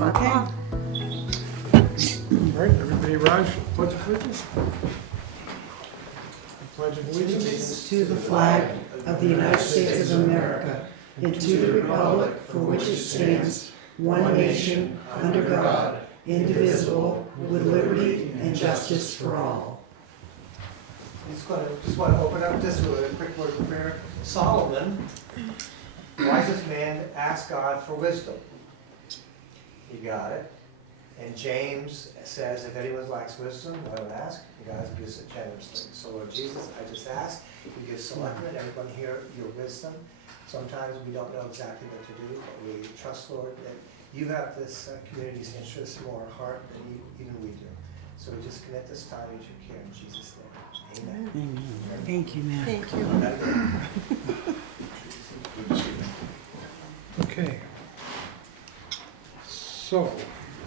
Okay. All right, everybody rise for the Pledge of Allegiance. The Pledge of Allegiance. To the flag of the United States of America and to the republic for which it stands, one nation, under God, indivisible, with liberty and justice for all. Just want to open up just with a quick word of prayer. Solomon, wisest man, asked God for wisdom. He got it. And James says, if anyone lacks wisdom, let him ask, and God gives it generously. So Lord Jesus, I just ask, you give selectmen, everyone here, your wisdom. Sometimes we don't know exactly what to do, but we trust, Lord, that you have this community's interests more at heart than even we do. So we just commit this time into your care in Jesus' name. Amen. Amen. Thank you, Matt. Thank you. Okay. So,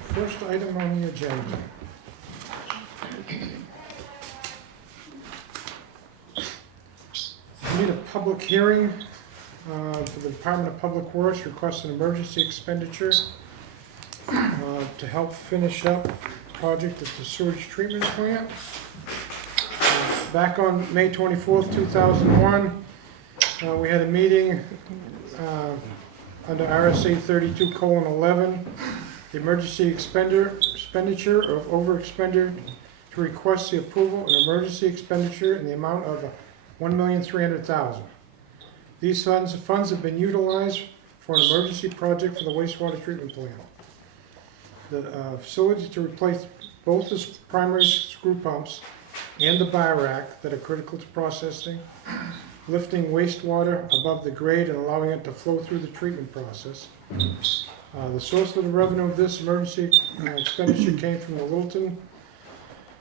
first item on the agenda. We need a public hearing for the Department of Public Works requesting emergency expenditure to help finish up the project at the sewage treatment plant. Back on May 24th, 2001, we had a meeting under RSA 32:11, the emergency expenditure of overexpenditure to request the approval of an emergency expenditure in the amount of $1,300,000. These funds have been utilized for an emergency project for the wastewater treatment plant. The facility to replace both the primary screw pumps and the bar rack that are critical to processing, lifting wastewater above the grade and allowing it to flow through the treatment process. The source of the revenue of this emergency expenditure came from the Littleton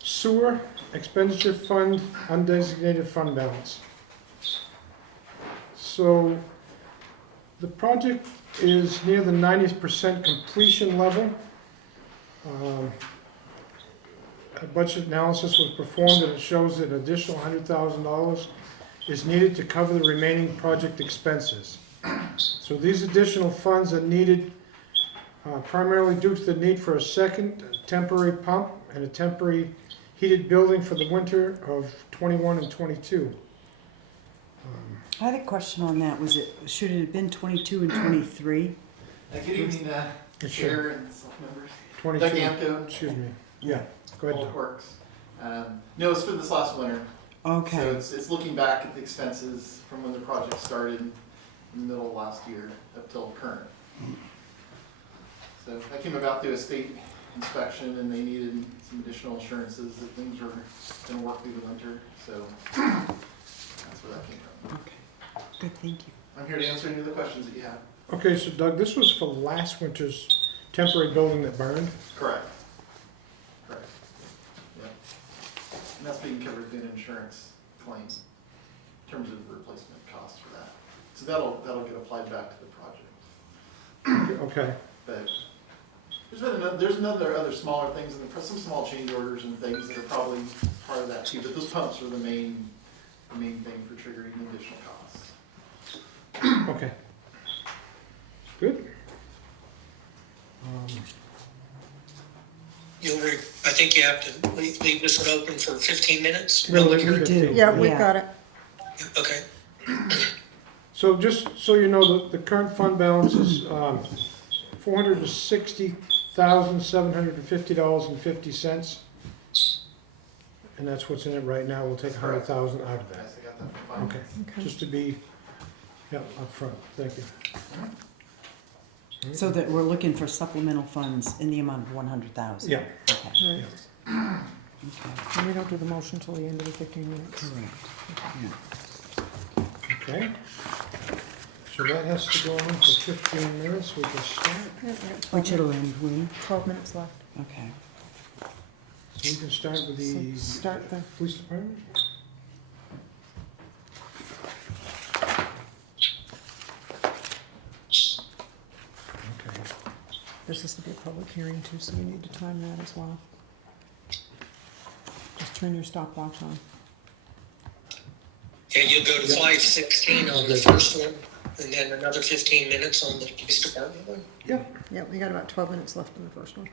Sewer Expenditure Fund undesignated fund balance. So the project is near the 90% completion level. A budget analysis was performed and it shows that an additional $100,000 is needed to cover the remaining project expenses. So these additional funds are needed primarily due to the need for a second temporary pump and a temporary heated building for the winter of 21 and 22. I had a question on that. Should it have been 22 and 23? Good evening, It Chair and select members. 22, Doug Yamko, excuse me. Yeah, go ahead, Public Doug. Works. No, it's for this last winter. So Okay. it's looking back at the expenses from when the project started in the middle of last year up till current. So that came about through a state inspection and they needed some additional assurances that things were gonna work through the winter, so that's where that came from. Okay. Good, thank you. I'm here to answer any of the questions that you have. Okay, so Doug, this was for last winter's temporary building that burned? Correct. Correct. Yep. And that's being covered in insurance claims in terms of replacement costs for that. So that'll get applied back to the project. Okay, But there's other smaller things and some small change orders and things that are probably part of that too. But those pumps are the main thing for triggering the additional costs. okay. Good. I think you have to leave this one open for 15 minutes. Really? We do. Yeah, we've got it. Okay. So just so you know, the current fund balance is $460,750.50. And that's what's in it right now. We'll take $100,000 out of that. Yes, I got that from Okay, just to be, up front. Thank you. So that we're looking for supplemental funds in the amount of 100,000? Yeah. Okay. Right. Okay. And we don't do the motion till the end of the 15 minutes. Correct. Yeah. Okay. So that has to go on for 15 minutes. We can start. Yeah, we got 12 Which it'll end when? 12 minutes left. Okay. So we can start with the So start the, police department. Okay. this is to be a public hearing too, so we need to time that as well. Just turn your stopwatch on. And you'll go to 516 on the first one, and then another 15 minutes on the police department one. Yeah, we got about 12 minutes left in the first one.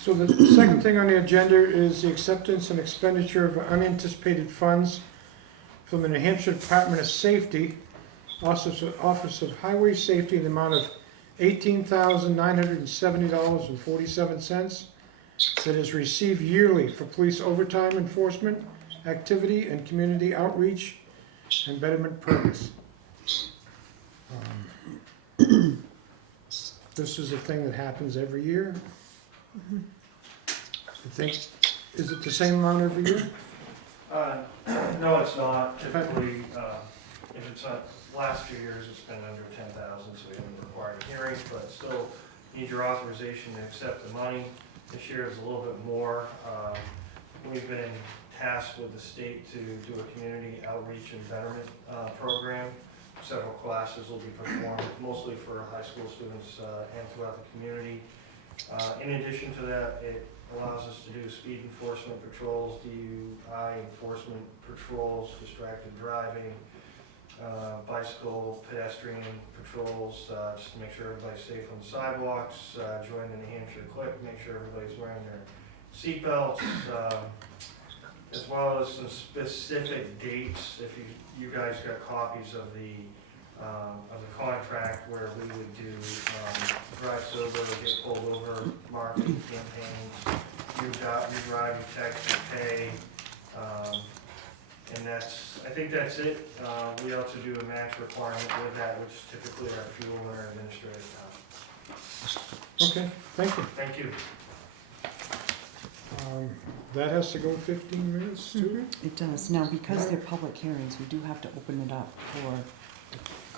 So the second thing on the agenda is the acceptance and expenditure of unanticipated funds from the New Hampshire Department of Safety, Office of Highway Safety, in the amount of $18,970.47 that is received yearly for police overtime enforcement activity and community outreach and betterment purpose. This is a thing that happens every year. I think, is it the same amount every year? No, it's not. Typically, if it's not, last 2 years, it's been under 10,000, so we haven't required a hearing, but still need your authorization to accept the money. This year is a little bit more. We've been tasked with the state to do a community outreach and betterment program. Several classes will be performed, mostly for high school students and throughout the community. In addition to that, it allows us to do speed enforcement patrols, DUI enforcement patrols, distracted driving, bicycle, pedestrian patrols, just to make sure everybody's safe on the sidewalks, join the New Hampshire Click, make sure everybody's wearing their seatbelts, as well as some specific dates. If you guys got copies of the contract where we would do drive sober, get pulled over, marketing campaigns, you drive, you text, you pay, and I think that's it. We also do a match requirement with that, which is typically our fuel and our administrative time. Okay, thank you. Thank you. That has to go 15 minutes too? It does. Now, because they're public hearings, we do have to open it up for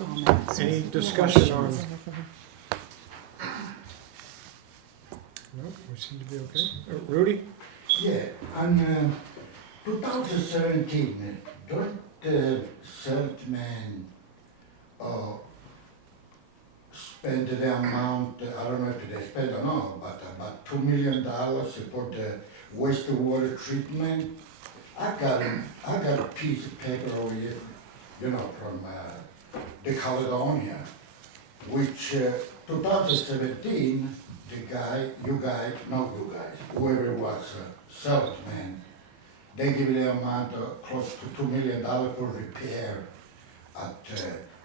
comments. Any discussion on? No, we seem to be okay. Rudy? Yeah, on 2017, don't the selectmen spend the amount, I don't know if they spent or not, but about $2 million for the wastewater treatment? I got a piece of paper over here, you know, from the Caledonia, which 2017, whoever was selectman, they give the amount of close to $2 million for repair at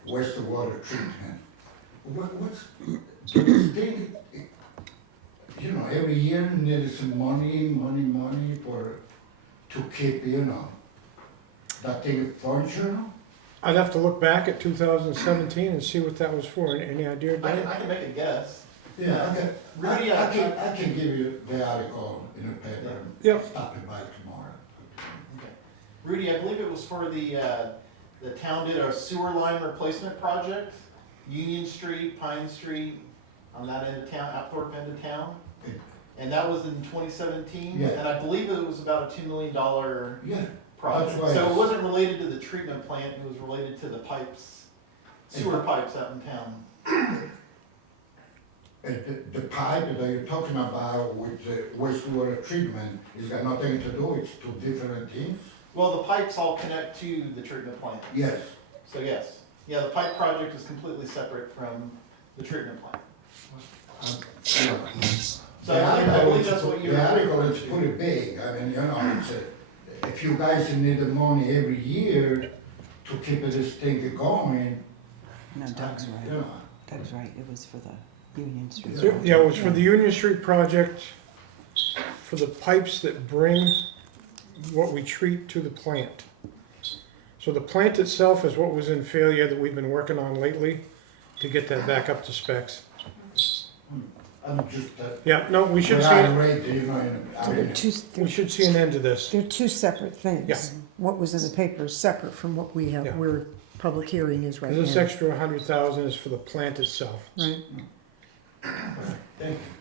wastewater treatment. What's this thing? You know, every year there's money to keep, you know, that thing functional. I'd have to look back at 2017 and see what that was for. Any idea, I Dan? can make a guess. Yeah, Rudy, I can give you the article in the paper. Yep. Stop it by tomorrow. Okay. Rudy, I believe it was for the town did a sewer line replacement project, Union Street, Pine Street, on that end of town, Apthorpe end of town. And that was in 2017, Yeah. and I believe it was about a $2 million Yeah, project. That's right. So it wasn't related to the treatment plant, it was related to the pipes, sewer pipes out in town. the pipe that you're talking about with the wastewater treatment has got nothing to do, it's two different things? Well, the pipes all connect to the treatment plant. Yes. So yes, yeah, the pipe project is completely separate from the treatment plant. Yeah. So I believe that's what you're. The article is pretty big, I mean, you know, it's if you guys need the money every year to keep this thing going, No, Doug's you right. know. Doug's right. It was for the Union Street. Yeah, it was for the Union Street project, for the pipes that bring what we treat to the plant. So the plant itself is what was in failure that we've been working on lately to get that back up to specs. I'm just, Yeah, no, we should well, see, I read, you know, I So mean, we should see an end to this. They're two separate things. Yeah. What was in the paper is separate from what we have, Yeah. where public hearing is right This now. extra 100,000 is for the plant itself. Right. thank you.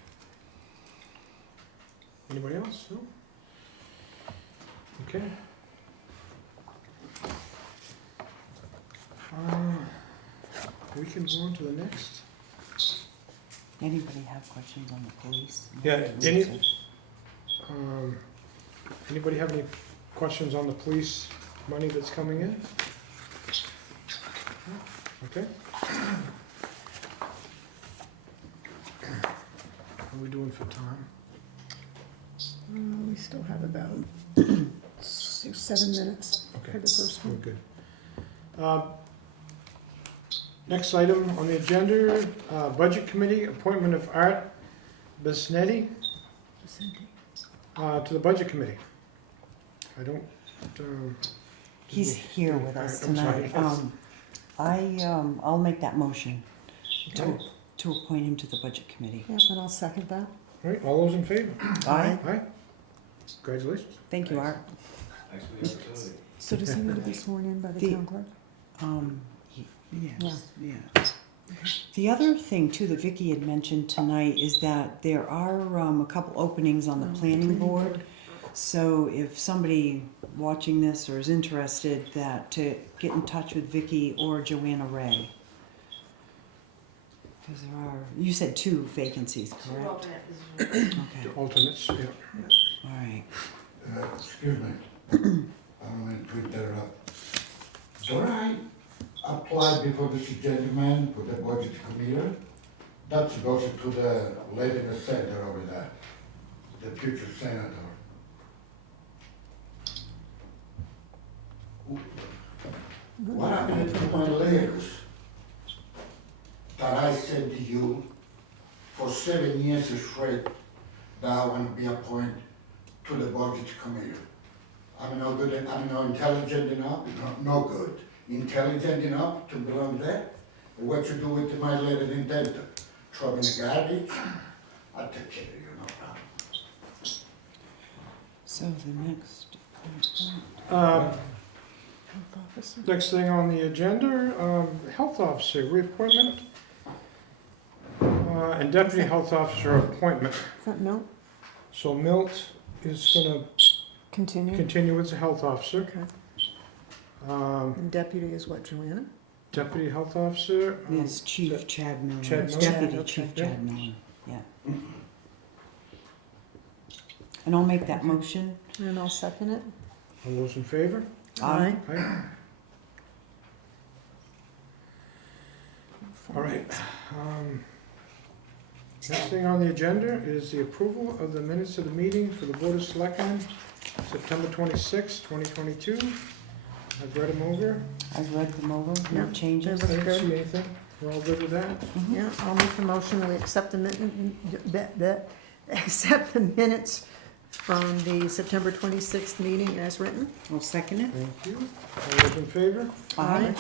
Anybody else? No? Okay. We can go on to the next. Anybody have questions on the police? Yeah, anybody have any questions on the police money that's coming in? Okay. How are we doing for time? We still have about 7 minutes Okay, for the first we're one. good. Next item on the agenda, Budget Committee, appointment of Art Besnetti to the Budget Committee. I don't, He's here with us I'm sorry, tonight. yes. I'll make that motion Okay. to appoint him to the budget committee. Yep, and I'll second that. All right, all those in favor? Aye. Aye. Congratulations. Thank you, Art. Thanks for the opportunity. So does he need to be sworn in by the The- town clerk? Yes, yeah. The other thing too that Vicky had mentioned tonight is that there are a couple openings on the planning board. So if somebody watching this or is interested, that to get in touch with Vicky or Joanna Ray. Because there are, you said 2 vacancies, correct? Okay, The alternates, yeah. all right. Excuse me, I don't mean to interrupt. Do I apply before this gentleman for the budget committee? That goes to the lady in the center over there, the future senator. What happened to my letters that I sent to you for 7 years straight that I want to be appointed to the budget committee? I'm no good, I'm not intelligent enough, no good, intelligent enough to belong there. What you do with my letter intent, throw in the garbage, I'll take care of you, no problem. So the next, Uh, Health officer? Next thing on the agenda, health officer reappointment and deputy health officer appointment. Is that Milt? So Milt is gonna Continue? continue as a health officer. Okay. Um, And deputy is what, Joanna? Deputy health officer. is Chief Chad Miller. Chad It's Miller? Deputy Chad, Chief okay. Chad Miller, yeah. And I'll make that motion. And I'll second it. All those in favor? Aye. Aye. All right. Next thing on the agenda is the approval of the minutes of the meeting for the Board of Selectmen, September 26, 2022. I've read them over. I've read them over, no Yeah, changes. I they look didn't good. see anything. We're all good with that? Mhm. Yeah, I'll make the motion that we accept accept the minutes from the September 26th meeting as written. I'll second it. Thank you. All those in favor? Aye.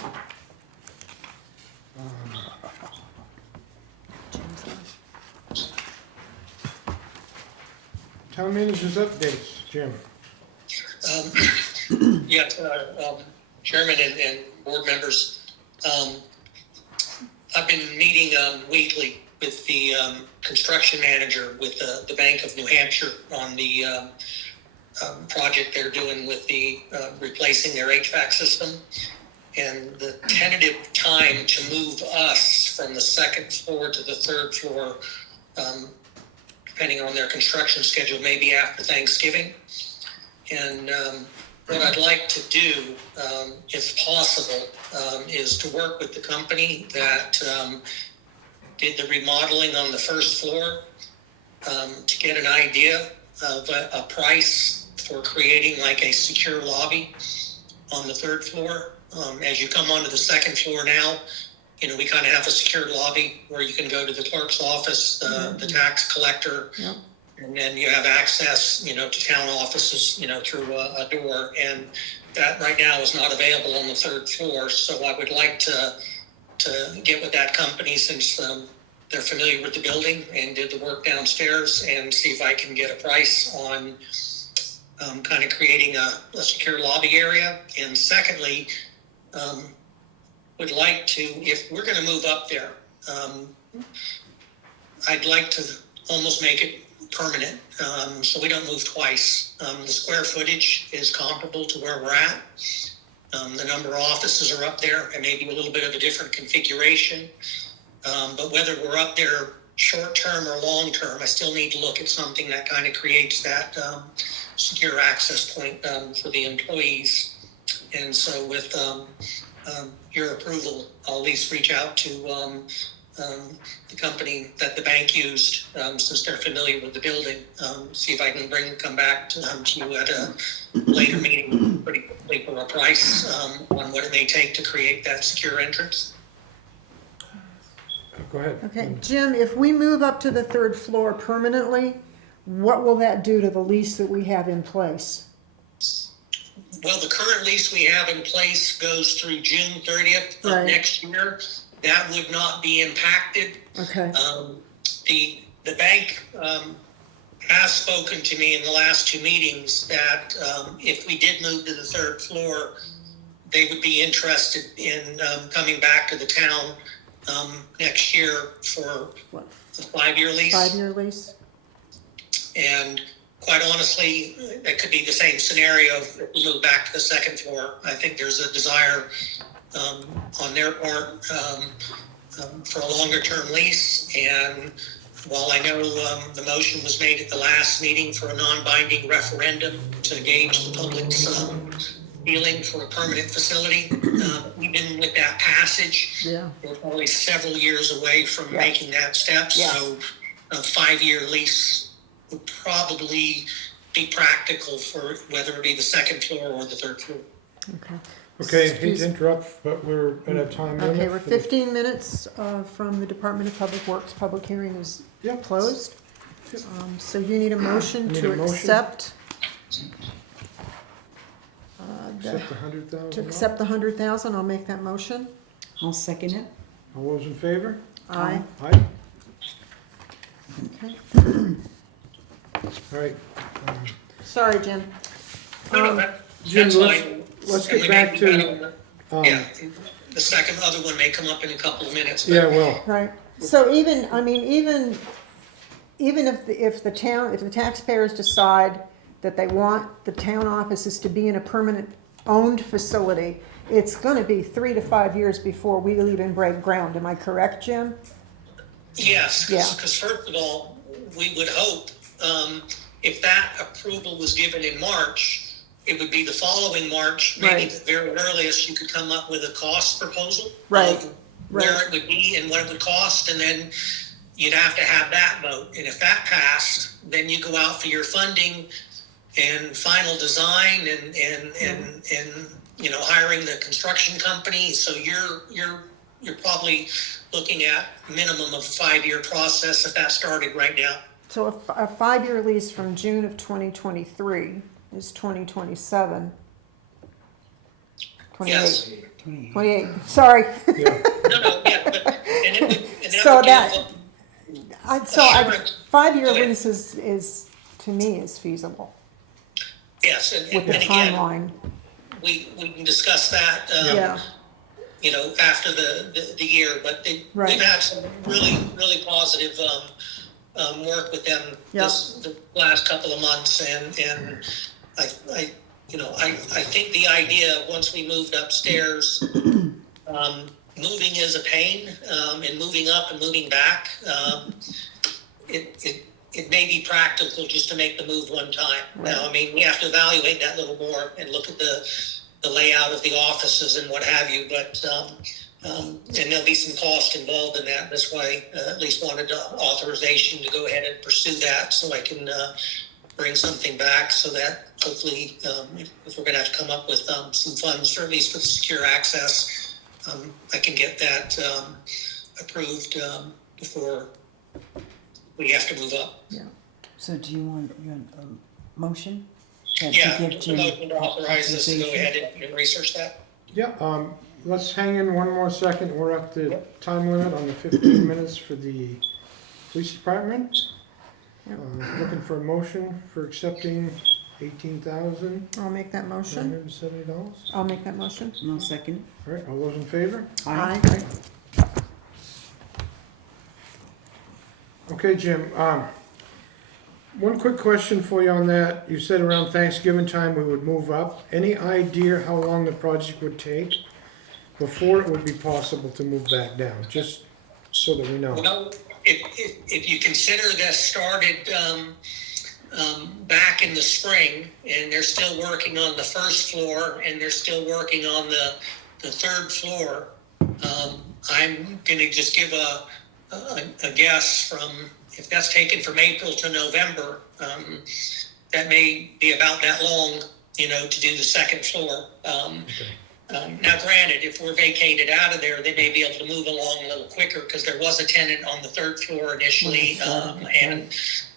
Town managers updates, Jim. Yes, Chairman and board members, I've been meeting weekly with the construction manager with the Bank of New Hampshire on the project they're doing with the replacing their HVAC system. And the tentative time to move us from the second floor to the third floor, depending on their construction schedule, maybe after Thanksgiving. And what I'd like to do, if possible, is to work with the company that did the remodeling on the first floor to get an idea of a price for creating like a secure lobby on the third floor. As you come onto the second floor now, you know, we kind of have a secured lobby where you can go to the clerk's office, the tax collector, Yep. and then you have access, you know, to town offices, you know, through a door. And that right now is not available on the third floor. So I would like to get with that company since they're familiar with the building and did the work downstairs and see if I can get a price on kind of creating a secure lobby area. And secondly, would like to, if we're going to move up there, I'd like to almost make it permanent, so we don't move twice. The square footage is comparable to where we're at. The number of offices are up there and maybe a little bit of a different configuration. But whether we're up there short-term or long-term, I still need to look at something that kind of creates that secure access point for the employees. And so with your approval, I'll at least reach out to the company that the bank used, since they're familiar with the building. See if I can come back to you at a later meeting pretty quickly for a price on what it may take to create that secure entrance. Go ahead. Okay, Jim, if we move up to the third floor permanently, what will that do to the lease that we have in place? Well, the current lease we have in place goes through June 30th of Right. next year. That would not be impacted. Okay, The bank has spoken to me in the last two meetings that if we did move to the third floor, they would be interested in coming back to the town next year for what, a 5-year lease. 5-year lease? And quite honestly, that could be the same scenario if we move back to the second floor. I think there's a desire on their part for a longer term lease. And while I know the motion was made at the last meeting for a non-binding referendum to gauge the public's feeling for a permanent facility, even with that passage, Yeah. we're probably several years away from Yeah. making that step. Yeah. So a 5-year lease would probably be practical for whether it be the second floor or the third floor. Okay. Okay, hate Excuse- to interrupt, but we're at a time limit. Okay, we're for the- 15 minutes from the Department of Public Works. Public hearing is Yep. closed. So you need a motion Need to a motion? accept. Accept the 100,000? To accept the 100,000, I'll make that motion. I'll second it. All those in favor? Aye. Aye. Okay. All right. Sorry, Jim. No, Jim, that's let's- fine. let's And get we back may to, do that um, yeah, the second other one may come up in a couple of minutes. but- Yeah, well, Right. So even, I mean, even if the town, if the taxpayers decide that they want the town offices to be in a permanent owned facility, it's gonna be 3 to 5 years before we even break ground. Am I correct, Jim? Yes, Yeah. because first of all, we would hope, if that approval was given in March, it would be the following March, maybe Right. the very earliest, you could come up with a cost proposal. Right. Of where Right. it would be and what it would cost, and then you'd have to have that vote. And if that passed, then you go out for your funding and final design and you know, hiring the construction company. So you're probably looking at minimum of a 5-year process if that started right now. So a 5-year lease from June of 2023 is 2027. 28. Yes. 28, sorry. yeah, No, yeah, but, and it would, and So would that- give Assurance. 5-year Go ahead. lease is, to me, is feasible yes, with the and again, timeline. we can discuss that, Yeah, you know, after the year, but Right. we've had some really positive, work with them the last couple of months, and I think the idea, once we moved upstairs, moving is a pain, and moving up and moving back, it may be practical just to make the move one time. Now, I mean, we have to evaluate that a little more and look at the layout of the offices and what have you, but, and there'll be some cost involved in that. That's why I at least wanted authorization to go ahead and pursue that, so I can bring something back, so that hopefully, if we're gonna have to come up with some funds, or at least with secure access, I can get that approved before we have to move up. So do you want a motion? To Yeah, give Jim motion to authorize us to go authorization? ahead and research that. yeah, let's hang in one more second, we're at the time limit on the 15 minutes for the police department. Looking for a motion for accepting $18,970. I'll make that motion. I'll make that motion. No second. All right, all those in favor? Aye. Okay, Jim, one quick question for you on that. You said around Thanksgiving time we would move up. Any idea how long the project would take before it would be possible to move back down? Just so that we know. Well, if you consider this started back in the spring, and they're still working on the first floor, and they're still working on the the third floor, I'm gonna just give a guess from, if that's taken from April to November, that may be about that long, to do the second floor. Now granted, if we're vacated out of there, they may be able to move along a little quicker, because there was a tenant on the third floor initially, and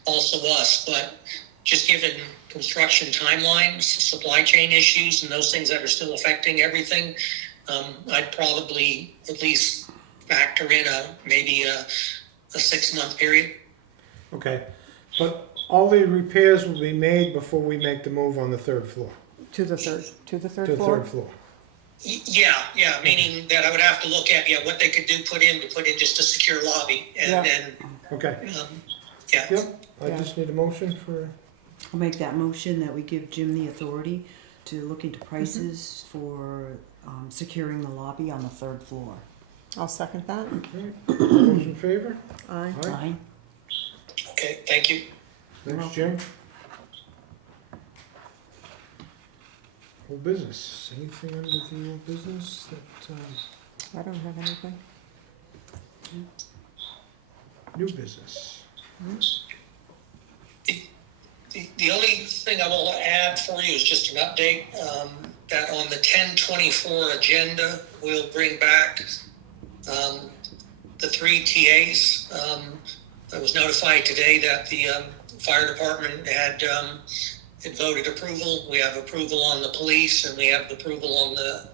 also us, but just given construction timelines, supply chain issues, and those things that are still affecting everything, I'd probably at least factor in maybe a 6-month period. Okay, but all the repairs will be made before we make the move on the third floor, To the third to the floor? third floor. Yeah, meaning that I would have to look at, what they could put in just a secure lobby, and Yeah. then, Okay, yeah. yep, I Yeah. just need a motion for, I'll make that motion that we give Jim the authority to look into prices for securing the lobby on the third floor. I'll second that. all those in favor? Aye. Aye. Aye. Okay, thank you. Thanks, Jim. Old business, anything under the old business that, I don't have anything. new business? The only thing I will add for you is just an update, that on the 1024 agenda, we'll bring back the 3 TAs. I was notified today that the fire department had voted approval. We have approval on the police, and we have approval on the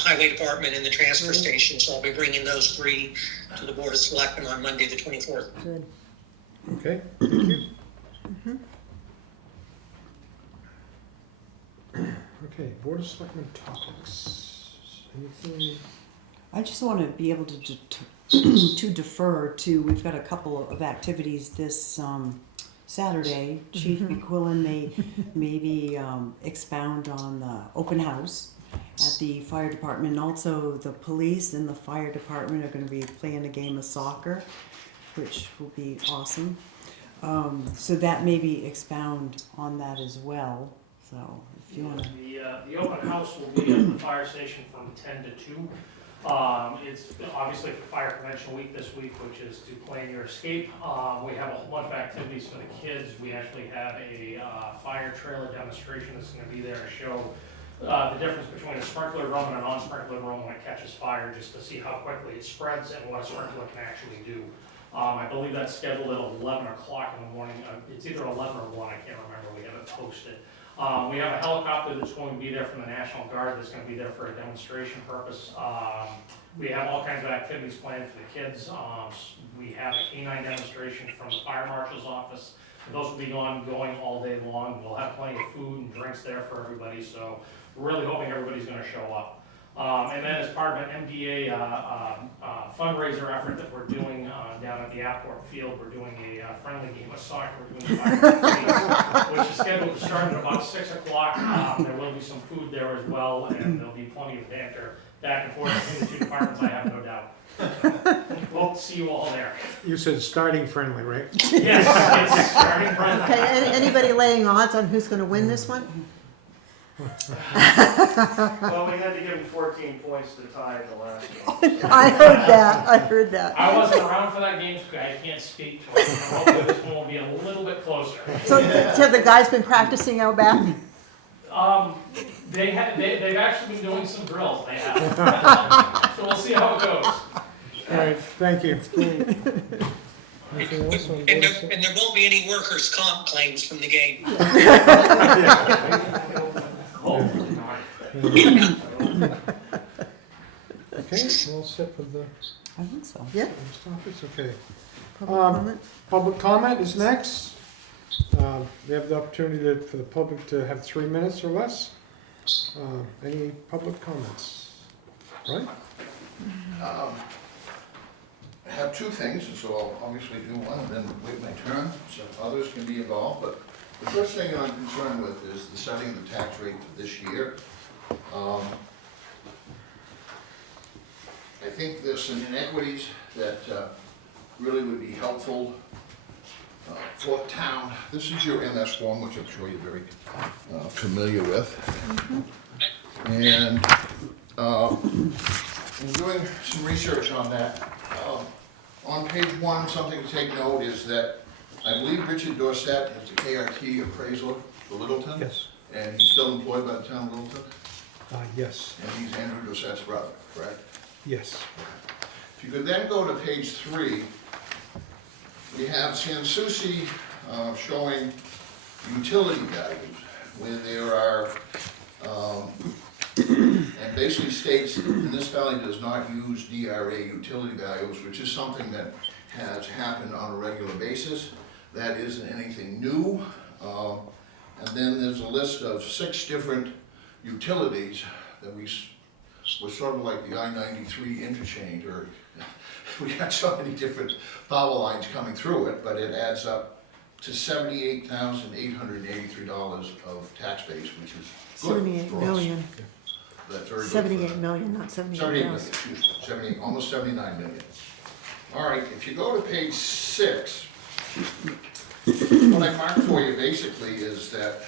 highway department and the transfer station. So I'll be bringing those 3 to the Board of Selectmen on Monday, the 24th. Good. Okay, thank you. Okay, Board of Selectmen topics, anything? I just want to be able to to defer to, we've got a couple of activities this Saturday. Chief McQuillan may maybe expound on the open house at the fire department. And also the police and the fire department are going to be playing a game of soccer, which will be awesome. So that maybe expound on that as well. So if you want to. The open house will be at the fire station from 10 to 2. It's obviously for Fire Prevention Week this week, which is to plan your escape. We have a whole bunch of activities for the kids. We actually have a fire trailer demonstration that's going to be there to show the difference between a sprinkler room and a non-sprinkler room when it catches fire, just to see how quickly it spreads and what a sprinkler can actually do. I believe that's scheduled at 11 o'clock in the morning. It's either 11 or 1, I can't remember. We haven't posted. We have a helicopter that's going to be there from the National Guard that's going to be there for a demonstration purpose. We have all kinds of activities planned for the kids. We have a canine demonstration from the fire marshal's office. Those will be ongoing all day long. We'll have plenty of food and drinks there for everybody, so we're really hoping everybody's going to show up. And then as part of an MDA fundraiser effort that we're doing down at the airport field, we're doing a friendly game of soccer. We're doing which is scheduled to start at about 6 o'clock. There will be some food there as well, and there'll be plenty of banter back and forth between the 2 departments, I have no doubt. We'll see you all there. You said starting friendly, right? Yes, it's starting friendly. Okay, anybody laying odds on who's gonna win this one? Well, we had to give him 14 points to tie the last one. I heard that. I wasn't around for that game, so I can't speak to it. I'm hoping this one will be a little bit closer. So have the guys been practicing out back? They've actually been doing some drills, they have. So we'll see how it goes. All right, thank you. Anything else on Board of Select- And there won't be any workers' comp claims from the game. Hopefully not. Okay, all set with the I think so. Yeah. topics, okay. Public comment? Public comment is next. We have the opportunity for the public to have 3 minutes or less. Any public comments? Right? I have 2 things, so I'll obviously do one and then wait my turn, so others can be involved. But the first thing I'm concerned with is the setting of the tax rate for this year. I think there's some inequities that really would be helpful for town. This is your MS form, which I'm sure you're very familiar with. And in doing some research on that, on page 1, something to take note is that I believe Richard Dorsett is the KRT appraiser for Littleton. Yes, And he's still employed by the town of Littleton, yes, and he's Andrew Dorsett's brother, correct? yes. If you could then go to page 3, we have Sanssouci showing utility values, where there are, and basically states that the municipality does not use DRA utility values, which is something that has happened on a regular basis. That isn't anything new. And then there's a list of 6 different utilities that we're sort of like the I-93 interchange, or we got so many different power lines coming through it, but it adds up to $78,883 of tax base, which is good 78 for us. million, That's very good. 78 million, not 78 78,000. million, excuse me, 70, almost 79 million. All right, if you go to page 6, what I marked for you basically is that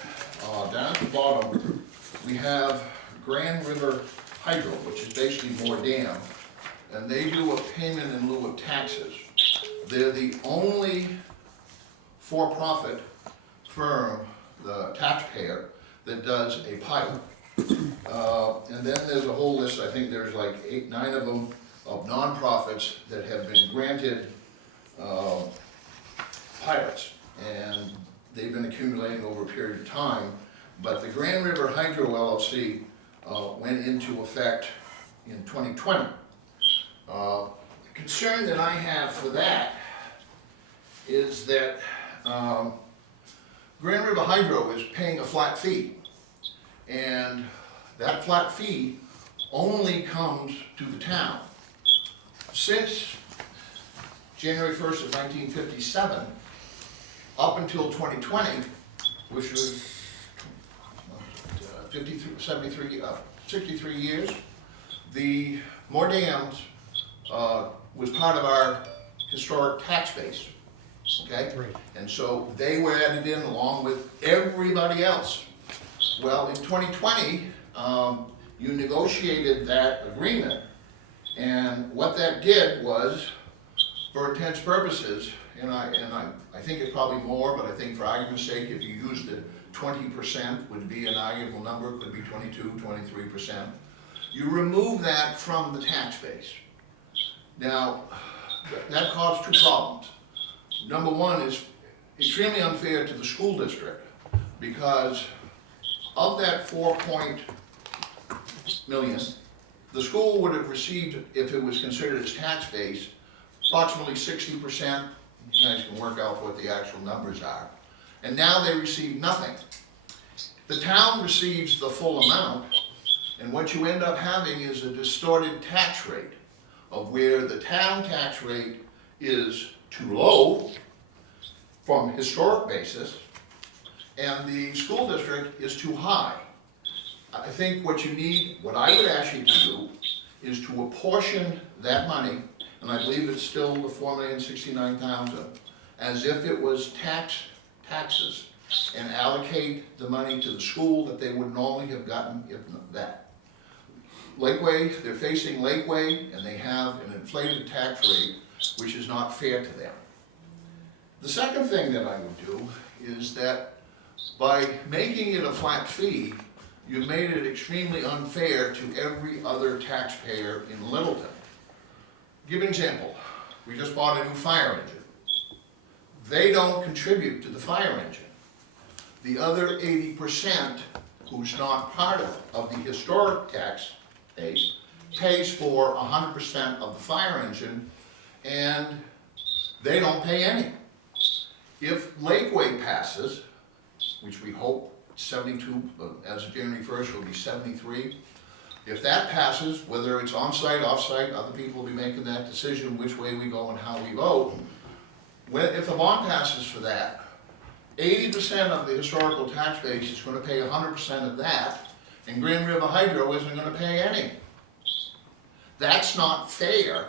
down at the bottom, we have Grand River Hydro, which is basically more dam, and they do a payment in lieu of taxes. They're the only for-profit firm, the taxpayer, that does a pilot. And then there's a whole list, I think there's like 8, 9 of them, of nonprofits that have been granted pilots. And they've been accumulating over a period of time. But the Grand River Hydro LLC went into effect in 2020. The concern that I have for that is that Grand River Hydro is paying a flat fee. And that flat fee only comes to the town. Since January 1st of 1957, up until 2020, which was 63 years, the more dams was part of our historic tax base, okay? Right. And so they were added in along with everybody else. Well, in 2020, you negotiated that agreement, and what that did was, for intents purposes, and I think it's probably more, but I think for argument's sake, if you use the 20% would be an arguable number, it could be 22, 23%. You remove that from the tax base. Now, that caused 2 problems. Number one is extremely unfair to the school district, because of that 4 million, the school would have received, if it was considered as tax base, approximately 60%. You guys can work out what the actual numbers are. And now they receive nothing. The town receives the full amount, and what you end up having is a distorted tax rate of where the town tax rate is too low from historic basis, and the school district is too high. I think what you need, what I would ask you to do, is to apportion that money, and I believe it's still the $4,069,000, as if it was taxes, and allocate the money to the school that they would normally have gotten if not that. Lakeway, they're facing Lakeway, and they have an inflated tax rate, which is not fair to them. The second thing that I would do is that by making it a flat fee, you've made it extremely unfair to every other taxpayer in Littleton. Give an example. We just bought a new fire engine. They don't contribute to the fire engine. The other 80%, who's not part of the historic tax base, pays for 100% of the fire engine, and they don't pay any. If Lakeway passes, which we hope 72, as of January 1st, will be 73. If that passes, whether it's on-site, off-site, other people will be making that decision which way we go and how we vote. If the bond passes for that, 80% of the historical tax base is going to pay 100% of that, and Grand River Hydro isn't going to pay any. That's not fair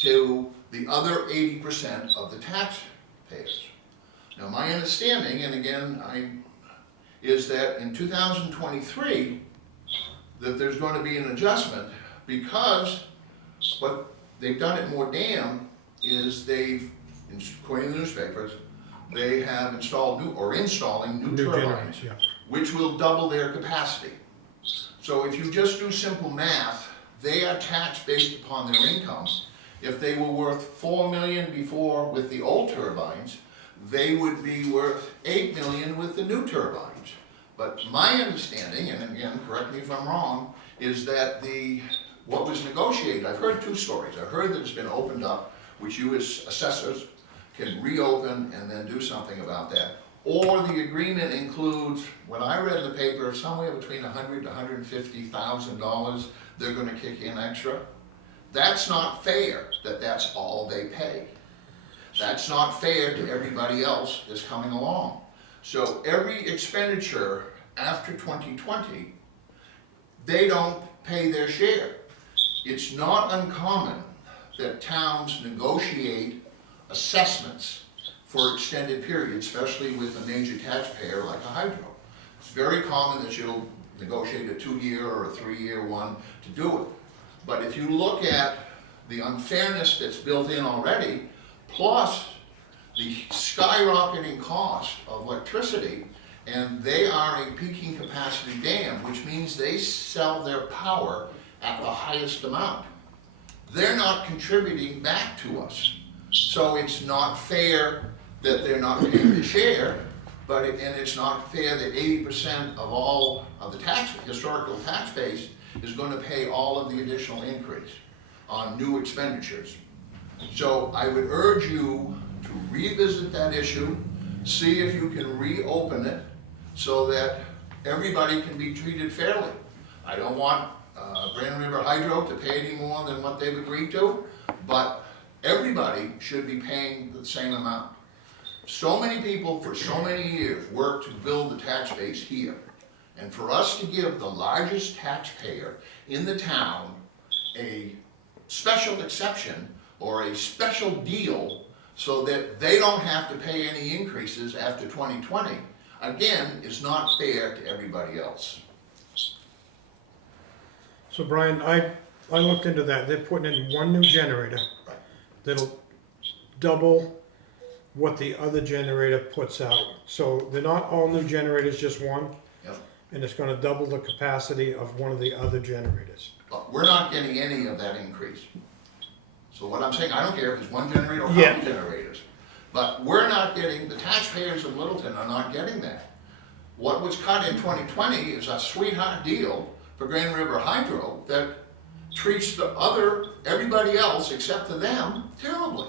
to the other 80% of the taxpayers. Now, my understanding, and again, is that in 2023, that there's going to be an adjustment because what they've done at Moore Dam is they've, according to the newspapers, they have installed installing new turbines, generators, yeah. which will double their capacity. So if you just do simple math, they are taxed based upon their income. If they were worth 4 million before with the old turbines, they would be worth 8 million with the new turbines. But my understanding, and again, correct me if I'm wrong, is that what was negotiated, I've heard two stories. I've heard that it's been opened up, which you as assessors can reopen and then do something about that. Or the agreement includes, when I read the paper, somewhere between $100,000 to $150,000 they're gonna kick in extra. That's not fair that that's all they pay. That's not fair to everybody else that's coming along. So every expenditure after 2020, they don't pay their share. It's not uncommon that towns negotiate assessments for extended periods, especially with a major taxpayer like a hydro. It's very common that you'll negotiate a 2-year or a 3-year one to do it. But if you look at the unfairness that's built in already, plus the skyrocketing cost of electricity, and they are a peaking capacity dam, which means they sell their power at the highest amount. They're not contributing back to us. So it's not fair that they're not paying the share, and it's not fair that 80% of all of the historical tax base is going to pay all of the additional increase on new expenditures. So I would urge you to revisit that issue, see if you can reopen it so that everybody can be treated fairly. I don't want Grand River Hydro to pay any more than what they've agreed to, but everybody should be paying the same amount. So many people for so many years worked to build the tax base here. And for us to give the largest taxpayer in the town a special exception or a special deal so that they don't have to pay any increases after 2020, again, is not fair to everybody else. So Brian, I looked into that. They're putting in one new generator that'll double what the other generator puts out. So they're not all new generators, just one. Yep. And it's gonna double the capacity of one of the other generators. But we're not getting any of that increase. So what I'm saying, I don't care if it's one generator or how Yeah. many generators, but we're not getting, the taxpayers of Littleton are not getting that. What was cut in 2020 is a sweetheart deal for Grand River Hydro that treats everybody else except for them terribly.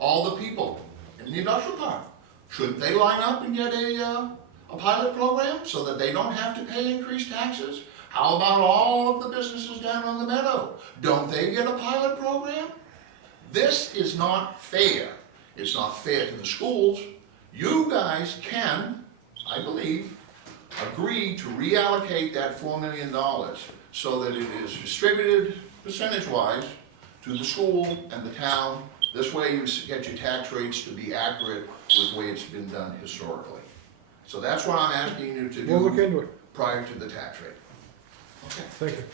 All the people in the industrial park, shouldn't they line up and get a pilot program so that they don't have to pay increased taxes? How about all of the businesses down on the meadow? Don't they get a pilot program? This is not fair. It's not fair to the schools. You guys can, I believe, agree to reallocate that $4 million so that it is distributed percentage-wise to the school and the town. This way you get your tax rates to be accurate with the way it's been done historically. So that's what I'm asking you to We'll look do into it. prior to the tax rate. Okay. Thank you.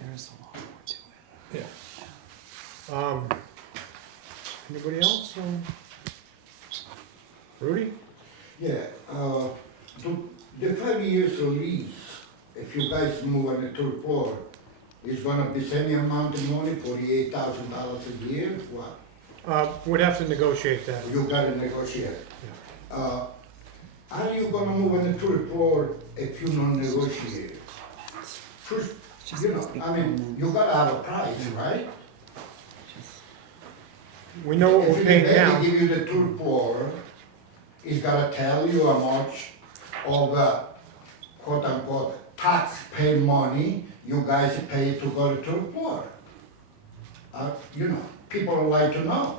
There's a lot more to it. Yeah. Anybody else? Rudy? Yeah, the 5 years lease, if you guys move on the third floor, is gonna be same amount of money, $48,000 a year, what? We'd have to negotiate that. You gotta negotiate. How are you gonna move on the third floor if you don't negotiate it? First, you know, I mean, you gotta have a price, right? We know what we're paying If now. they give you the third floor, it's gotta tell you how much of the quote-unquote taxpayer money you guys pay to go to third floor. You know, people would like to know.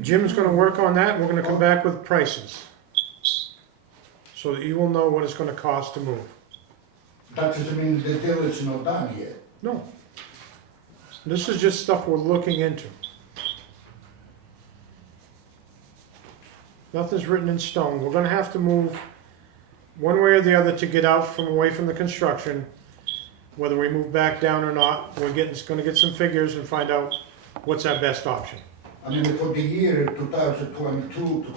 Jim's gonna work on that, and we're gonna come back with prices. So that you will know what it's gonna cost to move. That doesn't mean the deal is not done yet. No. This is just stuff we're looking into. Nothing's written in stone. We're gonna have to move one way or the other to get out from away from the construction. Whether we move back down or not, gonna get some figures and find out what's our best option. I mean, for the year 2022 to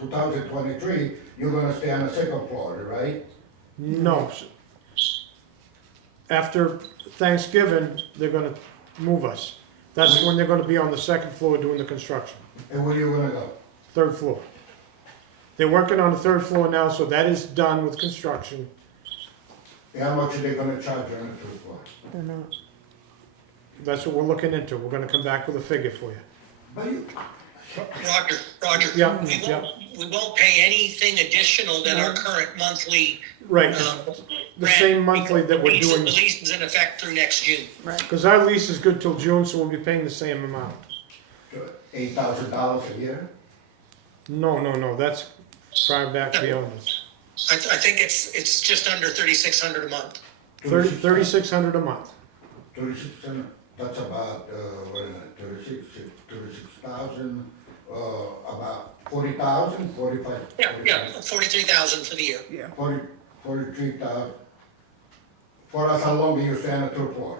2023, you're gonna stay on the second floor, right? No. After Thanksgiving, they're gonna move us. That's when they're gonna be on the second floor doing the construction. And where you gonna go? Third floor. They're working on the third floor now, so that is done with construction. How much are they gonna charge you on the third floor? They're not. That's what we're looking into. We're gonna come back with a figure for you. But you, Roger, Yeah, we won't pay anything additional than our current monthly. Right, the rent, same monthly that we're because doing, The lease is in effect through next June. because our lease is good till June, so we'll be paying the same amount. $8,000 a year? No, that's far back beyond this. I think it's just under 3,600 a month. 3,600 a month. 36, that's about, what is it, 36,000, about 40,000, 45? Yeah, 43,000 for the year. 43,000. For us, how long do you stay on the third floor?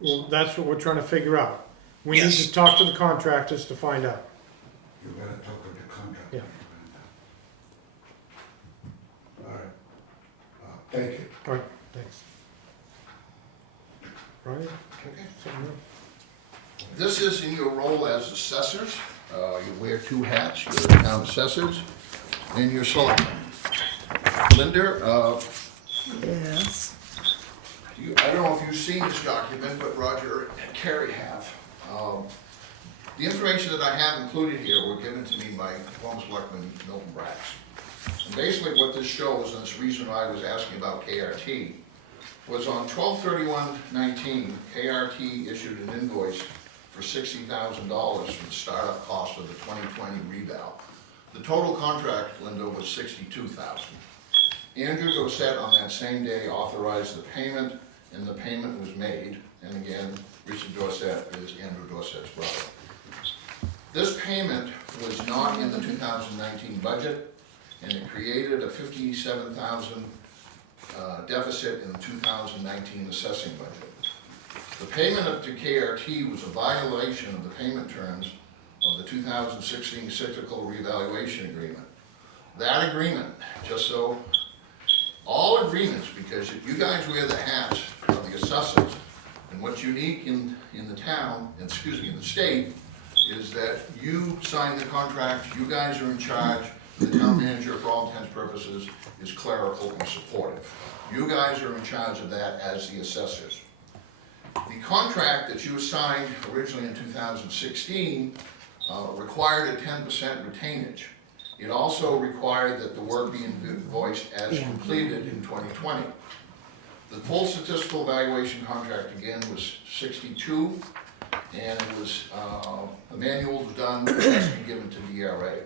Well, that's what we're trying to figure out. We need Yes. to talk to the contractors to find out. You gotta talk with the contractor. Yeah. All right. Thank you. All right, thanks. Brian? Okay. Something else? This is in your role as assessors. You wear two hats, you're the town assessors and you're selectmen. Linda, Yes. I don't know if you've seen this document, but Roger and Carrie have. The information that I have included here were given to me by former selectman Milton Brax. And basically what this shows, and it's the reason why I was asking about KRT, was on 12/31/19, KRT issued an invoice for $60,000 for the startup cost of the 2020 reval. The total contract, Linda, was $62,000. Andrew Dossett on that same day authorized the payment, and the payment was made. And again, Richard Dossett is Andrew Dorsett's brother. This payment was not in the 2019 budget, and it created a $57,000 deficit in the 2019 assessing budget. The payment up to KRT was a violation of the payment terms of the 2016 cyclical revaluation agreement. That agreement, just so, all agreements, because you guys wear the hats of the assessors, and what's unique in the town, in the state, is that you sign the contract, you guys are in charge, the town manager, for all intents and purposes, is clerical and supportive. You guys are in charge of that as the assessors. The contract that you signed originally in 2016 required a 10% retainage. It also required that the work be invoiced as completed in 2020. The full statistical evaluation contract again was 62, and it was, the manual was done, and given to DRA.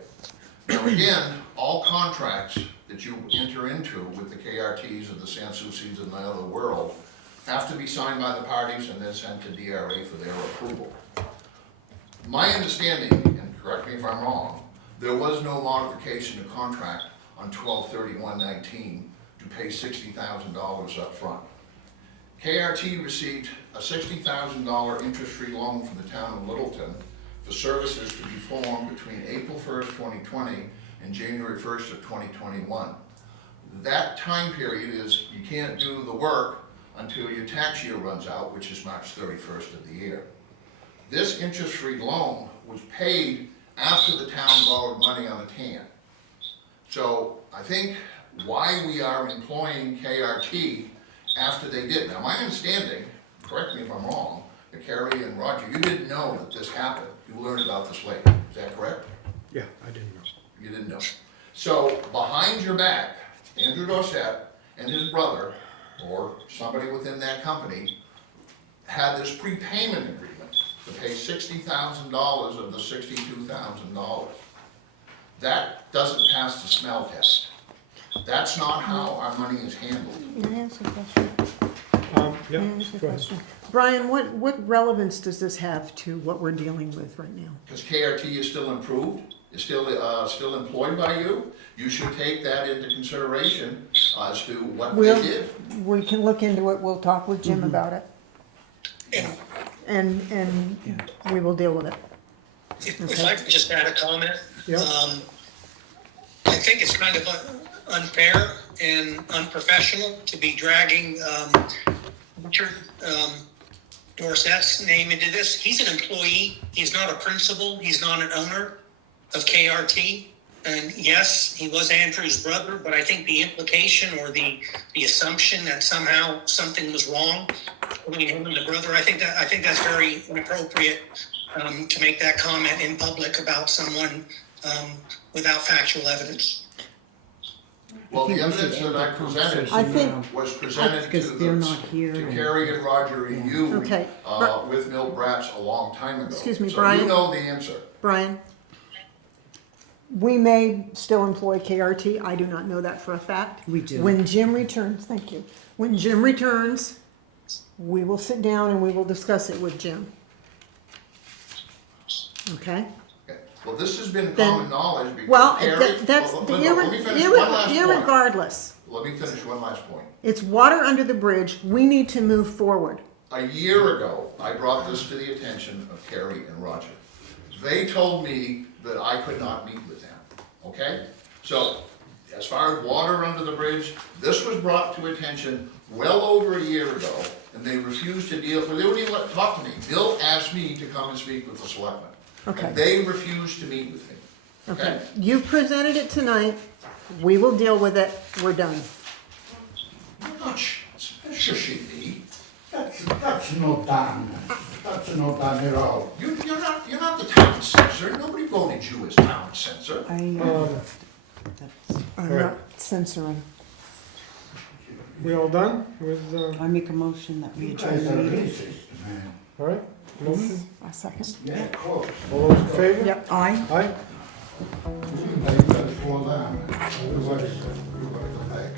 Now again, all contracts that you enter into with the KRTs or the Sanssoucis and the other world have to be signed by the parties and then sent to DRA for their approval. My understanding, and correct me if I'm wrong, there was no modification of contract on 12/31/19 to pay $60,000 up front. KRT received a $60,000 interest-free loan from the town of Littleton for services to be performed between April 1st, 2020 and January 1st of 2021. That time period is, you can't do the work until your tax year runs out, which is March 31st of the year. This interest-free loan was paid after the town borrowed money on the TAN. So I think why we are employing KRT after they did. Now my understanding, correct me if I'm wrong, that Carrie and Roger, you didn't know that this happened. You learned about this later. Is that correct? Yeah, I didn't know. You didn't know. So behind your back, Andrew Dossett and his brother, or somebody within that company, had this prepayment agreement to pay $60,000 of the $62,000. That doesn't pass the smell test. That's not how our money is handled. Can I ask a question? Yeah, Can I ask a go ahead. question? Brian, what relevance does this have to what we're dealing with right now? Because KRT is still improved, is still employed by you, you should take that into consideration as to what they We'll, did. we can look into it, we'll talk with Jim about it, And and we will deal with it. if I could just add a comment. Yeah. I think it's kind of unfair and unprofessional to be dragging Richard Dorset's name into this. He's an employee, he's not a principal, he's not an owner of KRT. And yes, he was Andrew's brother, but I think the implication or the assumption that somehow something was wrong between him and the brother, I think that's very inappropriate to make that comment in public about someone without factual evidence. Well, the think we evidence should end that I that presented conversation I think- now, was presented to because they're not here. to and- Carrie and Roger and you, Okay. with Milt Bratz a long time ago. Excuse me, So Brian? you know the answer. Brian, we may still employ KRT, I do not know that for a fact. We do. When Jim returns, thank you, when Jim returns, we will sit down and we will discuss it with Jim. Okay? Okay. Well, this has been Then- common knowledge because Well, Carrie. that's, Let me finish one last point. irregardless, Let me finish one last point. it's water under the bridge, we need to move forward. A year ago, I brought this to the attention of Carrie and Roger. They told me that I could not meet with them, okay? So, as far as water under the bridge, this was brought to attention well over a year ago, and they refused to deal, they wouldn't even talk to me. Bill asked me to come and speak with the selectmen. Okay. And they refused to meet with me, Okay, you've presented it tonight, we will deal with it, we're done. I'm not shushing me. That's not done. That's not done at all. You're not the town censor. Nobody voted you as town censor. I, that's, I'm not censoring. We all done with, I make a motion that we You adjourn guys the are meeting. racist, man. all right, motion, A second. Yeah, of course. all those in favor? Yep. Aye. Aye? You guys fall down. Otherwise, you were like,